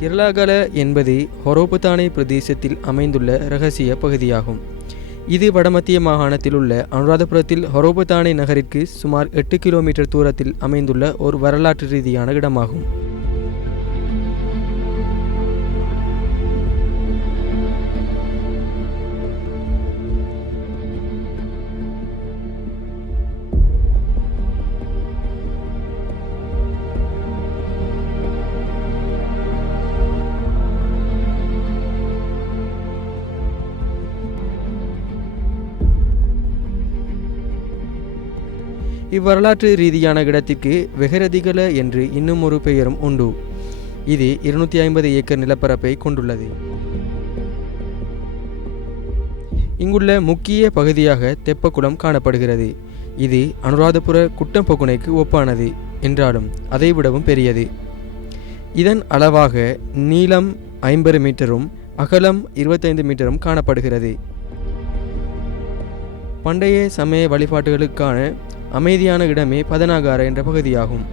கிர்லாகல என்பது ஹொரோபுதானே பிரதேசத்தில் அமைந்துள்ள இரகசிய பகுதியாகும். இது வடமத்திய மாகாணத்தில் உள்ள அனுராதபுரத்தில் ஹொரோபுதானே நகரிற்கு சுமார் 8 கிலோமீட்டர் தூரத்தில் அமைந்துள்ள ஒரு வரலாற்று ரீதியான இடமாகும். இவ்வரலாற்று ரீதியான இடத்திற்கு வெகரதிகல என்று இன்னும் ஒரு பெயரும் உண்டு. இது 250 ஏக்கர் நிலப்பரப்பை கொண்டுள்ளது. இங்குள்ள முக்கிய பகுதியாக தெப்பக்குளம் காணப்படுகிறது. இது அனுராதபுர குட்டம்பொகுனைக்கு ஒப்பானது என்றாலும் அதைவிடவும் பெரியது. இதன் அளவாக நீளம் 50 மீட்டரும் அகலம் 25 மீட்டரும் காணப்படுகிறது. பண்டைய சமய வழிபாட்டுகளுக்கான அமைதியான இடமே பதனாகார என்ற பகுதியாகும்.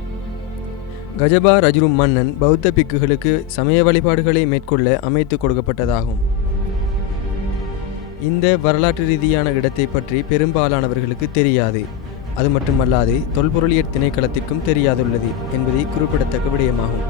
கஜபா ரஜுரு மன்னன் பௌத்த பிக்குகளுக்கு சமய வழிபாடுகளை மேற்கொள்ள அமைத்து கொடுக்கப்பட்டதாகும். இந்த வரலாற்று ரீதியான இடத்தை பற்றி பெரும்பாலானவர்களுக்கு தெரியாது. அது மட்டுமல்லாது தொல்பொருளியற் திணைக்களத்திற்கும் தெரியாதுள்ளது என்பதை குறிப்பிடத்தக்க விடயமாகும்.